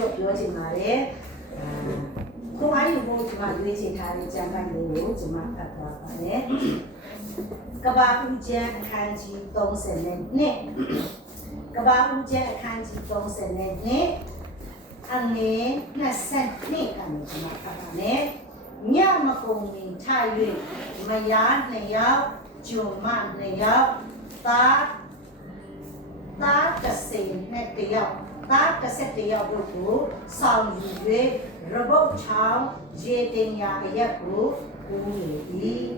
ချုပ်ပြောချင်ပါတယ်ကိုအားယူဖို့ဒီမှာရွေးချယ်ထားတဲ့ကျမ်းပိုက်လေးကိုဒီမှာဖတ်သွားပါတယ်ကဘာဦးကျမ်းအခန်းကြီး32ကဘာဦးကျမ်းအခန်းကြီး32အငယ်22ကနေဒီမှာဖတ်ပါမယ်ညမကုန်ရင်ထား၍မယား2ယောက်ဂျုံမ2ယောက်သား30နဲ့1ယောက်သား31ယောက်တို့ကိုဆောင်ယူ၍ရဘုတ်ချောင်းရေတင်ညာအရက်ကိုကူးလေ၏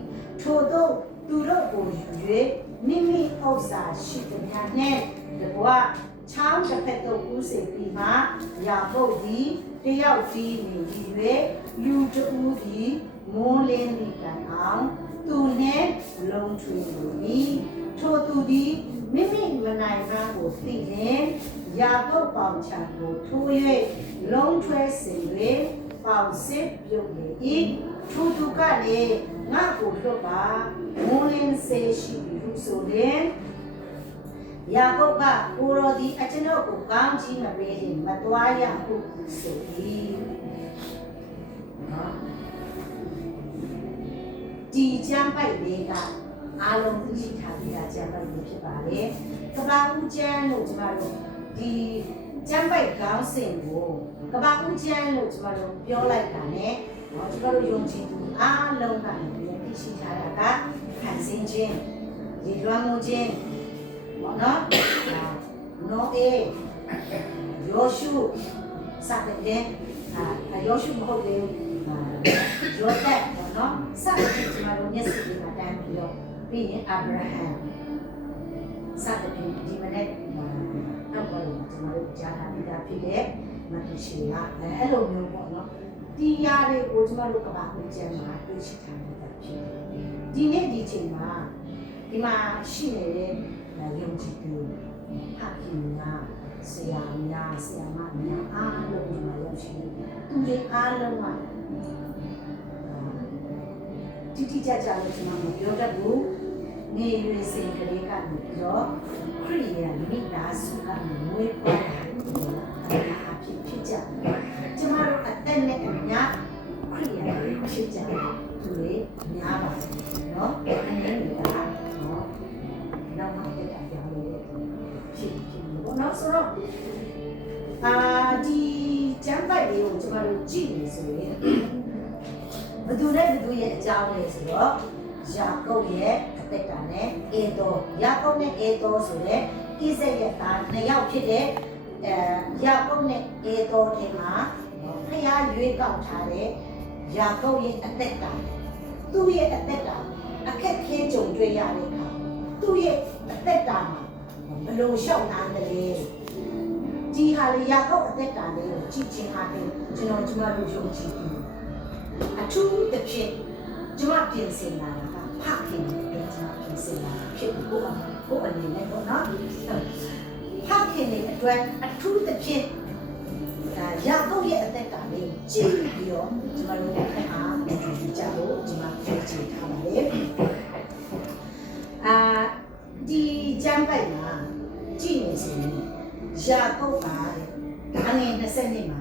ထို့သောသူတို့ကိုယူ၍မိမိဥစ္စာရှိသည်များနှင့်တကွချောင်းတစ်ဖက်သို့ကူးစေပြီးမှရာဘုတ်သည်တယောက်ကြီးနေ၍လူတူသည်မိုးလင်းသည့်ကံအောင်သူနှင့်လုံးထွေ၏ထိုသူသည်မိမိမနိုင်မှကိုသိလျင်ရာဘုတ်ပေါင်ချံကိုထိုး၍လုံးထွဲစေ၍ပေါင်စစ်ပြုတ်လေ၏ထိုသူကလည်းငါကိုလွတ်ပါမိုးလင်းစေရှိပြီဟုဆိုလျင်ယာကုပ်ကကိုရောဒီအကျွန်ုပ်ကိုကောင်းကြီးမပေးရင်မသွားရဟုဆို၏ဒီကျမ်းပိုက်လေးကအားလုံးသိရှိထားပြီးသားကျမ်းပိုက်လေးဖြစ်ပါလေကဘာဦးကျမ်းလို့ကျမတို့ဒီကျမ်းပိုက်ခေါင်းစဉ်ကိုကဘာဦးကျမ်းလို့ကျမတို့ပြောလိုက်တာ ਨੇ ကျမတို့ယုံကြည်သူအားလုံးကလည်းသိရှိထားတာကခံစင်းခြင်းဒီလွှမ်းမိုးခြင်းနော်နောအေယောရှုစတဲ့ယောရှုမဟုတ်သေးဘူးယောသက်နော်စတဲ့ကျမတို့မျက်စိတွေမှာတန်းပြီးတော့ပြီးရင်အာဗြဟံစတဲ့ဒီမနေ့နောက်ပေါ်မှာကျမတို့ကြားထားပြီးသားဖြစ်တဲ့မတ်ရှိကအဲ့လိုမျိုးပေါ့နော်တရားတွေကိုကျမတို့ကဘာကိုကျမ်းမှာတွေ့ရှိထားပြီးသားဖြစ်ဒီနေ့ဒီချိန်မှာဒီမှာရှိနေတဲ့ယုံကြည်သူဖခင်များဆရာများဆရာမများအားလုံးဒီမှာရောက်ရှိနေသူတွေအားလုံးကတိကျကျလို့ကျွန်တော်မပြောတတ်ဘူးနေရွေစင်ကလေးကနေပြီးတော့ခရိယာမိသားစုကမွေးဖွားတာအဖြစ်ကြတယ်ကျွန်တော်တို့အသက်နဲ့အများခရိယာဖြစ်ကြတယ်သူတွေများပါတယ်နော်အနေနဲ့ကတော့နောက်မှတက်တာပြောင်းလို့ဖြစ်ပေါ့နော်ဆိုတော့ဒီကျမ်းပိုက်လေးကိုကျွန်တော်တို့ကြည့်နေဆိုရင်ဘယ်သူနဲ့ဘယ်သူရဲ့အကြောင်းလဲဆိုတော့ယာကုပ်ရဲ့အသက်တာနဲ့အေသောယာကုပ်နဲ့အေသောဆိုတဲ့ဣဇက်ရဲ့သားနှစ်ယောက်ဖြစ်တဲ့ယာကုပ်နဲ့အေသောထဲမှာဖျားရွေးကောက်ထားတဲ့ယာကုပ်ရဲ့အသက်တာသူ့ရဲ့အသက်တာအခက်ခဲကြုံတွေ့ရတဲ့အခါသူ့ရဲ့အသက်တာမှာဘယ်လိုလျှောက်နိုင်တယ်ဒီဟာလေယာကုပ်အသက်တာလေးကိုကြည့်ချင်းအားဖြင့်ကျွန်တော်တို့ယုံကြည်တယ်အထူးတစ်ဖြစ်ကျွန်မပြင်ဆင်လာတာဖခင်နဲ့ကျွန်မပြင်ဆင်လာဖြစ်ကိုအနေနဲ့ပေါ့နော်ဖခင်နဲ့အတွက်အထူးတစ်ဖြစ်ယာကုပ်ရဲ့အသက်ကလေးကြည့်ပြီးတော့ကျွန်တော်တို့အားကြလို့ကျွန်မပြင်ဆင်ထားပါတယ်ဒီကျမ်းပိုက်မှာကြည့်နေဆိုရင်ယာကုပ်ကအငယ်20နှစ်မှာ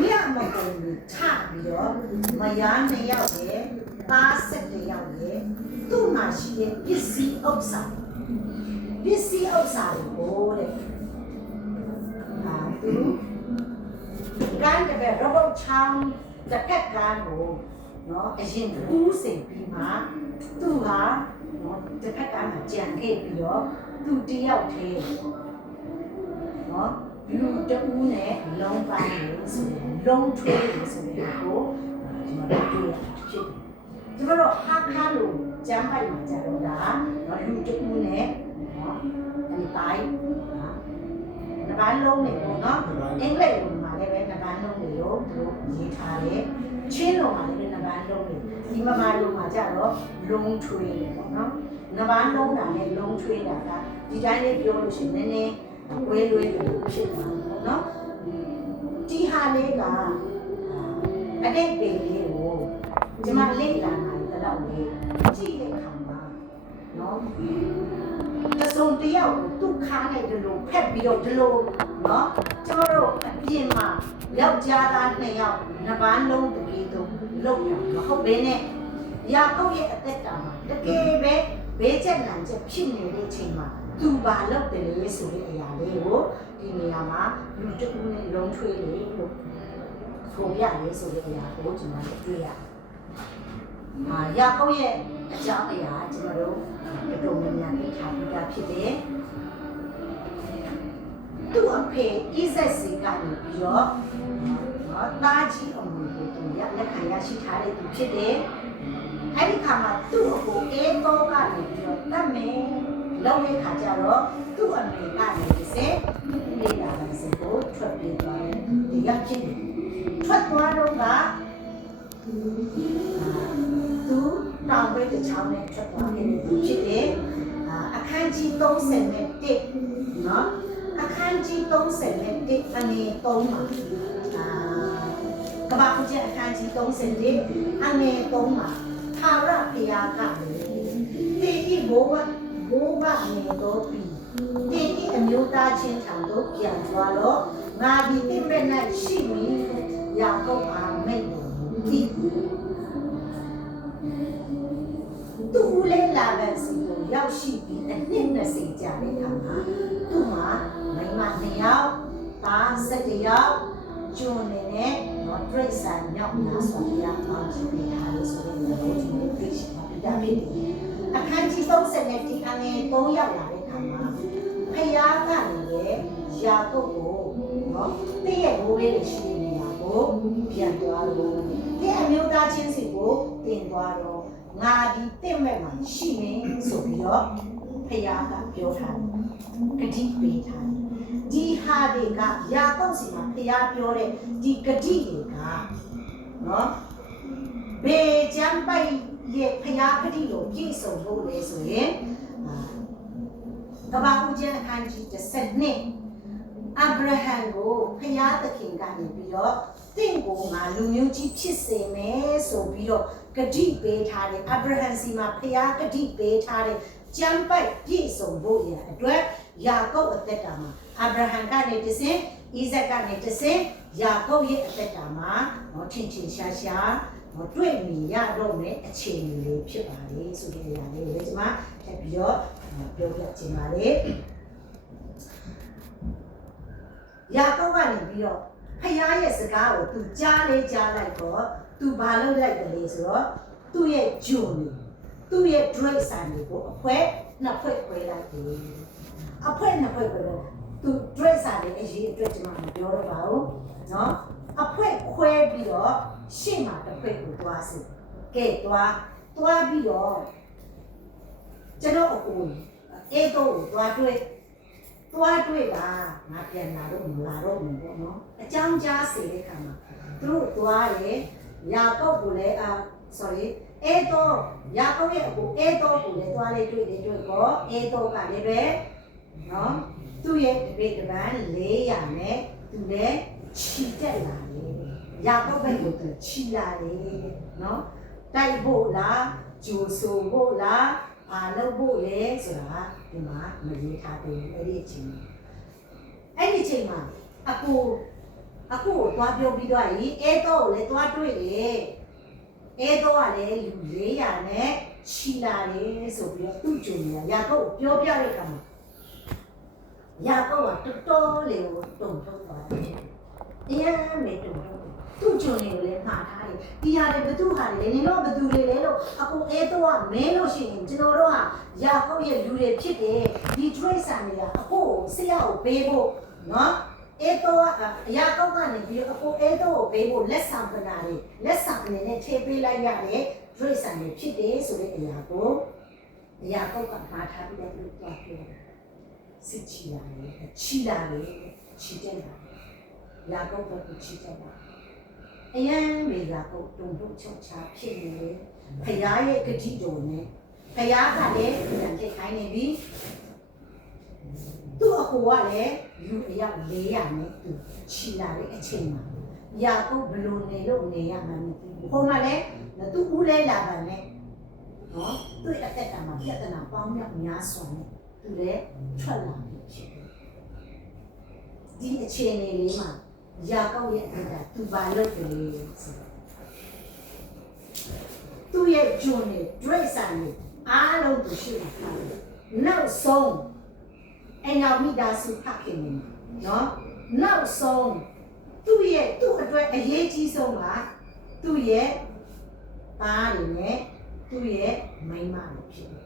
မြတ်မကုန်ဘူးထပြီးတော့မယား2ယောက်ရဲ့သား7ယောက်ရဲ့သူ့မှာရှိတဲ့ပစ္စည်းဥစ္စာကိုတဲ့သူကန်းတဲ့ရဘုတ်ချောင်းတစ်ဖက်ကန်းကိုနော်အရင်ဦးစိန်ပြီးမှသူဟာနော်တစ်ဖက်ကန်းမှာကြံခဲ့ပြီးတော့သူတယောက်တည်းနော်လူတူးနဲ့လုံးပိုင်းလို့ဆိုရင်လုံးထွေးလို့ဆိုရင်ကိုကျွန်တော်တို့တွေ့ရဖြစ်တယ်ကျွန်တော်တို့ဟာခါလို့ကျမ်းပိုက်မှာကြတော့ဒါနော်လူတူးနဲ့နော်ဒီတိုင်းဒီပိုင်းလုံးနေပေါ့နော်အင်္ဂလိပ်လိုမှာလည်းပဲဒီပိုင်းလုံးနေလို့သူတို့ရေးထားတယ်ချင်းလိုမှာလည်းဒီပိုင်းလုံးနေဒီမမာလိုမှာကြတော့လုံးထွေးတယ်ပေါ့နော်ဒီပိုင်းလုံးတာနဲ့လုံးထွေးတာကဒီတိုင်းလေးပြောလို့ရှိရင်နည်းနည်းဝဲလွဲလို့ဖြစ်သွားတယ်ပေါ့နော်ဒီဟာလေးကအတိတ်ပေလေးကိုကျွန်မလေ့လာနေတာတော့လေကြည့်တဲ့အခါမှာနော်တစုံတယောက်ကိုသူ့ခါနဲ့ဒီလိုဖက်ပြီးတော့ဒီလိုနော်ကျွန်တော်တို့အ ပြင်မှာယောက်ျားသား2ယောက်နှစ်ပန်းလုံးတကယ်တော့လောက်ရမဟုတ်ဘဲနဲ့ယာကုပ်ရဲ့အသက်တာမှာတကယ်ပဲဘေးချက်နံချက်ဖြစ်နေတဲ့အချိန်မှာသူဘာလုပ်တယ်လဲဆိုတဲ့အရာလေးကိုဒီနေရာမှာလူတကူနဲ့လုံးထွေးလေးလို့ဆိုပြရဲဆိုတဲ့အရာကိုကျွန်တော်တို့တွေ့ရတယ်။ယာကုပ်ရဲ့အကြောင်းအရာကျွန်တော်တို့တော်တော်များများသိထားပြီးသားဖြစ်တယ်။သူ့အဖေဣဇက်စီကနေပြီးတော့တာကြီးအမှုကိုသူလက်ခံရရှိထားတဲ့သူဖြစ်တယ်။အဲဒီခါမှာသူ့အကိုအေးတော့ကနေပြီးတော့တတ်မယ်လောက်တဲ့ခါကျတော့သူ့အမေကနေတစ်စက်လေးလာတဲ့စကိုထွက်ပြေးသွားတယ်။ဒီရဖြစ်တယ်။ထွက်သွားတော့ကသူတောင်ပိတ်တစ်ချောင်းနဲ့ထွက်သွားခဲ့တဲ့သူဖြစ်တယ်။အခန်းကြီး31နော်အခန်းကြီး31အနေ3မှာကဘာဦးကျအခန်းကြီး31အနေ3မှာထာဝရဘုရားကတေဤဘိုးအနေတော်ပြီတေဤအမျိုးသားချင်းထံသို့ပြန်သွားတော့ငါဒီတိမဲ့၌ရှိမည်ယာကုပ်အားမိတ်တော်မူသည်သူလည်းလာတဲ့စီကိုရောက်ရှိပြီးအနှစ်20ကြာတဲ့အခါမှာသူ့မှာမိန်းမ2ယောက်သား7ယောက်ကျွန်းနေတဲ့နော်ဒရိတ်ဆန်မြောက်များစွာဘုရားပေါင်းစုပေးထားလို့ဆိုတဲ့နေရာကိုကျွန်တော်သိရှိပါပြီဒါဖြစ်တယ်အခန်းကြီး30နဲ့ဒီအငယ်3ရောက်လာတဲ့အခါမှာဖယားကနေလေယာကုပ်ကိုနော်တည့်ရဲ့ဘိုးလေးရှိနေနေရာကိုပြန်သွားလို့ဒီအမျိုးသားချင်းစီကိုတင်သွားတော့ငါဒီတင့်မဲ့မှာရှိနေဆိုပြီးတော့ဖယားကပြောထားတယ်ဂတိပေးထားတယ်ဒီဟာတွေကယာကုပ်စီမှာဖယားပြောတဲ့ဒီဂတိတွေကနော်ဘေကျမ်းပိုက်ရဲ့ဖယားဂတိကိုပြည့်စုံဖို့လေဆိုရင်ကဘာဦးကျမ်းအခန်းကြီး12အာဗြဟံကိုဖယားသခင်ကနေပြီးတော့တင့်ကိုငါလူမျိုးကြီးဖြစ်စေမယ်ဆိုပြီးတော့ဂတိပေးထားတယ်အာဗြဟံစီမှာဖယားဂတိပေးထားတယ်ကျမ်းပိုက်ပြည့်စုံဖို့ရအတွက်ယာကုပ်အသက်တာမှာအာဗြဟံကနေတဆင့်ဣဇက်ကနေတဆင့်ယာကုပ်ရဲ့အသက်တာမှာထင်ထင်ရှားရှားတွေ့မြင်ရတော့မယ့်အခြေအနေလေးဖြစ်ပါလေဆိုတဲ့အရာလေးကိုကျွန်မထပ်ပြီးတော့ပြောပြချင်ပါလေယာကုပ်ကနေပြီးတော့ဖယားရဲ့စကားကိုသူကြားလေးကြားလိုက်တော့သူဘာလုပ်လိုက်တယ်လဲဆိုတော့သူ့ရဲ့ဂျုံသူ့ရဲ့ဒရိတ်ဆန်ကိုအဖွဲနှစ်ဖွဲ့ခွဲလိုက်တယ်အဖွဲနှစ်ဖွဲ့ခွဲလိုက်သူဒရိတ်ဆန်ရဲ့အရေးအတွက်ကျွန်မမပြောတော့ပါဘူးနော်အဖွဲခွဲပြီးတော့ရှေ့မှာတစ်ဖွဲ့ကိုသွားစီကဲသွားပြီးတော့ကျွန်တော်အကိုအေးတော့သွားတွေ့တာငါပြန်လာတော့မလာတော့ဘူးပေါ့နော်အကြောင်းကြားစေတဲ့ခါမှာသူတို့သွားတယ်ယာကုပ်ကိုလည်းsorry အေးတော့ယာကုပ်ရဲ့အကိုအေးတော့ကိုလည်းသွားလေတွေ့တော့အေးတော့ကလည်းပဲနော်သူ့ရဲ့တပိတ်တပန်း400နဲ့သူလည်းချီတက်လာတယ်ယာကုပ်ဘက်ကိုသူချီလာတယ်နော်တိုက်ဖို့လားဂျိုဆိုဖို့လားလုပ်ဖို့လဲဆိုတာဒီမှာမရေးထားသေးဘူးအဲ့ဒီအချိန်မှာအကိုကိုသွားပြောပြီးတော့အဲတော့ကိုလည်းသွားတွေ့တယ်အဲတော့ကလည်းလူ400နဲ့ချီလာတယ်ဆိုပြီးတော့သူ့ဂျုံကယာကုပ်ပြောပြတဲ့အခါမှာယာကုပ်ကတော်တော်လေးကိုတုံ့ထုတ်သွားတယ်အရင်မဲ့တုံ့ထုတ်သူ့ဂျုံကိုလည်းမှားထားတယ်ဒီဟာတွေဘသူဟာတွေနင်တို့ဘသူတွေလဲလို့အကိုအဲတော့ကမဲလို့ရှိရင်ကျွန်တော်တို့ကယာကုပ်ရဲ့လူတွေဖြစ်တယ်ဒီဒရိတ်ဆန်တွေကအကိုဆရာကိုပေးဖို့နော်အဲတော့ယာကုပ်ကနေပြီးအကိုအဲတော့ကိုပေးဖို့လက်ဆောင်ပနာတွေလက်ဆောင်အနေနဲ့ထည့်ပေးလိုက်ရတယ်ဒရိတ်ဆန်တွေဖြစ်တယ်ဆိုတဲ့အရာကိုယာကုပ်ကမှားထားပြီးတော့ပြောစစ်ချီလာတယ်ချီတက်လာယာကုပ်ကချီတက်လာအယံမေယာကုပ်တုံ့ချုပ်ချဖြစ်နေတယ်ဖယားရဲ့ဂတိတော်နဲ့ဖယားကလည်းပြန်ထိတ်ခိုင်းနေပြီသူ့အကိုကလည်းလူအယောက်400နဲ့သူချီလာတဲ့အချိန်မှာယာကုပ်ဘလို့နေလို့နေရမှမသိဘူးဟိုမှာလည်းသူ့ဦးလဲလာပါနဲ့နော်သူ့အသက်ကမှာပြဿနာပေါင်းများစွာနဲ့သူလည်းထွက်လာပြီဖြစ်တယ်ဒီအခြေအနေလေးမှာ ရာကောက်ရဲ့အတွက်ကသူပါလို့ကလေးဆိုသူ့ရဲ့ဂျွန်နဲ့ဒရိတ်ဆိုင်နဲ့အားလုံးကိုရှိတာနောက်ဆုံးအဲ့နောက်မိသားစုဖခင်နေနော်နောက်ဆုံးသူ့အတွက်အရေးကြီးဆုံးကသူ့ရဲ့သားတွေနဲ့သူ့ရဲ့မိန်းမတွေဖြစ်တယ်